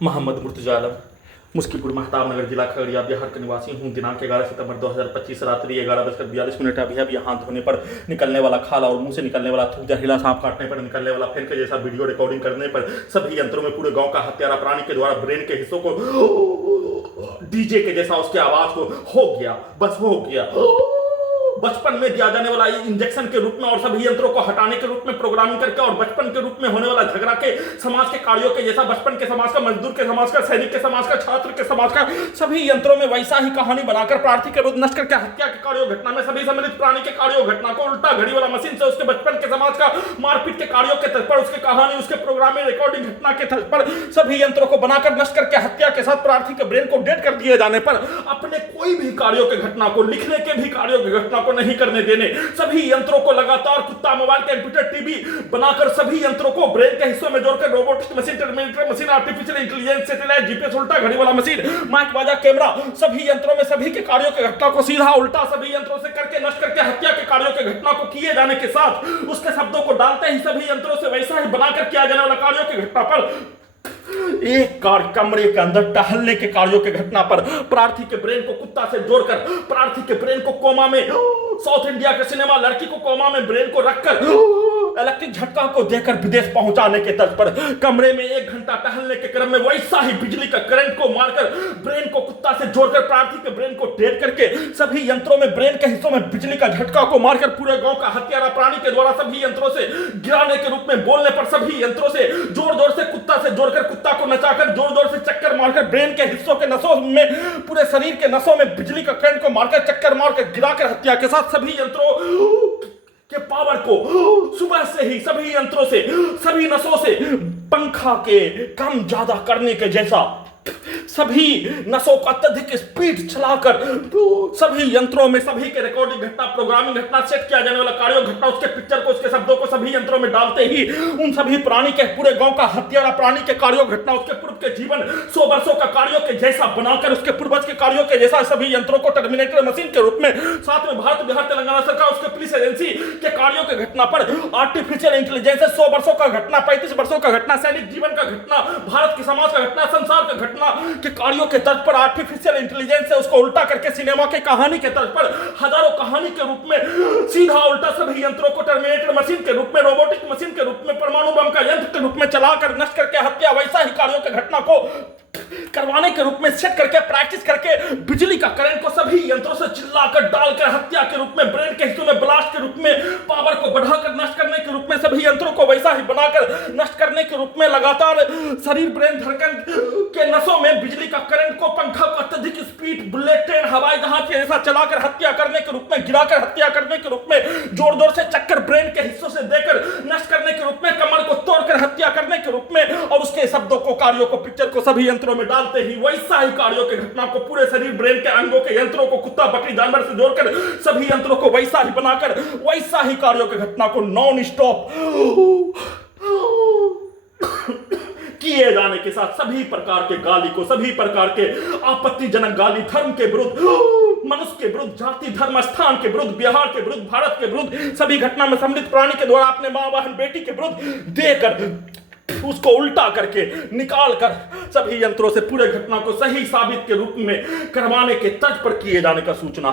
मोहम्मद मुर्तजा आलम, मुस्कीपुर महताब नगर, जिला खगड़िया, बिहार का निवासी हूँ। दिनांक 11 सितंबर 2025 रात्रि 11:42 अभी हाथ धोने पर निकलने वाला खाला और मुंह से निकलने वाला थूक, जहरीला सांप काटने पर निकलने वाला फेन के जैसा वीडियो रिकॉर्डिंग करने पर सभी यंत्रों में पूरे गांव का हत्यारा प्राणी के द्वारा ब्रेन के हिस्सों को डीजे के जैसा उसके आवाज को हो गया, बस हो गया। बचपन में दिया जाने वाला इंजेक्शन के रूप में और सभी यंत्रों को हटाने के रूप में प्रोग्रामिंग करके और बचपन के रूप में होने वाला झगड़ा के समाज के कार्यों के जैसा बचपन के समाज का, मजदूर के समाज का, सैनिक के समाज का, छात्र के समाज का सभी यंत्रों में वैसा ही कहानी बनाकर प्रार्थी के विरुद्ध नष्ट करके हत्या के कार्यों घटना में सभी सम्मिलित प्राणी के कार्यों घटना को उल्टा घड़ी वाला मशीन से उसके बचपन के समाज का मारपीट के कार्यों के तर्ज पर उसके कहानी उसके प्रोग्रामिंग रिकॉर्डिंग घटना के तर्ज पर सभी यंत्रों को बनाकर नष्ट करके हत्या के साथ प्रार्थी के ब्रेन को डेड कर दिए जाने पर अपने कोई भी कार्यों के घटना को, लिखने के भी कार्यों की घटना को नहीं करने देने, सभी यंत्रों को लगातार कुत्ता, मोबाइल, कंप्यूटर, टीवी बनाकर सभी यंत्रों को ब्रेन के हिस्सों में जोड़कर robotic machine, terminator machine, artificial intelligence, satellite, GPS, उल्टा घड़ी वाला मशीन, माइक, बाजा, कैमरा, सभी यंत्रों में सभी के कार्यों के घटना को सीधा उल्टा सभी यंत्रों से करके नष्ट करके हत्या के कार्यों के घटना को किए जाने के साथ उसके शब्दों को डालते ही सभी यंत्रों से वैसा ही बनाकर किया जाने वाला कार्यों की घटना पर एक कमरे के अंदर टहलने के कार्यों के घटना पर प्रार्थी के ब्रेन को कुत्ता से जोड़कर प्रार्थी के ब्रेन को कोमा में, साउथ इंडिया के सिनेमा लड़की को कोमा में ब्रेन को रखकर इलेक्ट्रिक झटका को देकर विदेश पहुंचाने के तर्ज पर कमरे में 1 घंटा टहलने के क्रम में वैसा ही बिजली का करंट को मारकर ब्रेन को कुत्ता से जोड़कर प्रार्थी के ब्रेन को डेड करके सभी यंत्रों में ब्रेन के हिस्सों में बिजली का झटका को मारकर पूरे गांव का हत्यारा प्राणी के द्वारा सभी यंत्रों से गिराने के रूप में बोलने पर सभी यंत्रों से जोर जोर से कुत्ता से जोड़कर कुत्ता को नचाकर जोर जोर से चक्कर मारकर ब्रेन के हिस्सों के नसों में, पूरे शरीर के नसों में बिजली का करंट को मारकर चक्कर मारकर गिराकर हत्या के साथ सभी यंत्रों के पावर को सुबह से ही सभी यंत्रों से, सभी नसों से पंखा के कम ज्यादा करने के जैसा सभी नसों का अत्यधिक स्पीड चलाकर सभी यंत्रों में सभी के रिकॉर्डिंग घटना, प्रोग्रामिंग घटना, सेट किया जाने वाला कार्यों घटना, उसके पिक्चर को, उसके शब्दों को सभी यंत्रों में डालते ही उन सभी प्राणी के, पूरे गांव का हत्यारा प्राणी के कार्यों घटना, उसके पूर्व के जीवन 100 वर्षों का कार्यों के जैसा बनाकर उसके पूर्वज के कार्यों के जैसा सभी यंत्रों को टर्मिनेटर मशीन के रूप में, साथ में भारत, बिहार, तेलंगाना सरकार, उसके पुलिस एजेंसी के कार्यों के घटना पर आर्टिफिशियल इंटेलिजेंस 100 वर्षों का घटना, 35 वर्षों का घटना, सैनिक जीवन का घटना, भारत के समाज का घटना, संसार का घटना के कार्यों के तर्ज पर आर्टिफिशियल इंटेलिजेंस से उसको उल्टा करके सिनेमा के कहानी के तर्ज पर हजारों कहानी के रूप में सीधा उल्टा सभी यंत्रों को टर्मिनेटर मशीन के रूप में, रोबोटिक मशीन के रूप में, परमाणु बम का यंत्र के रूप में चलाकर नष्ट करके हत्या वैसा ही कार्यों के घटना को करवाने के रूप में सेट करके प्रैक्टिस करके बिजली का करंट को सभी यंत्रों से चिल्लाकर डालकर हत्या के रूप में, ब्रेन के हिस्सों में ब्लास्ट के रूप में, पावर को बढ़ाकर नष्ट करने के रूप में सभी यंत्रों को वैसा ही बनाकर नष्ट करने के रूप में लगातार शरीर, ब्रेन, धड़कन के नसों में बिजली का करंट को, पंखा को अत्यधिक स्पीड, बुलेट ट्रेन, हवाई जहाज के जैसा चलाकर हत्या करने के रूप में, गिराकर हत्या करने के रूप में, जोर जोर से चक्कर ब्रेन के हिस्सों से देकर नष्ट करने के रूप में, कमर को तोड़कर हत्या करने के रूप में और उसके शब्दों को, कार्यों को, पिक्चर को सभी यंत्रों में डालते ही वैसा ही कार्यों के घटना को, पूरे शरीर, ब्रेन के अंगों के यंत्रों को कुत्ता, बकरी, जानवर से जोड़कर सभी यंत्रों को वैसा ही बनाकर वैसा ही कार्यों के घटना को नॉन स्टॉप किए जाने के साथ सभी प्रकार के गाली को, सभी प्रकार के आपत्तिजनक गाली, धर्म के विरुद्ध, मनुष्य के विरुद्ध, जाति, धर्म, स्थान के विरुद्ध, बिहार के विरुद्ध, भारत के विरुद्ध, सभी घटना में सम्मिलित प्राणी के द्वारा अपने मां, बहन, बेटी के विरुद्ध देकर उसको उल्टा करके निकाल कर सभी यंत्रों से पूरे घटना को सही साबित के रूप में करवाने के तर्ज पर किए जाने का सूचना।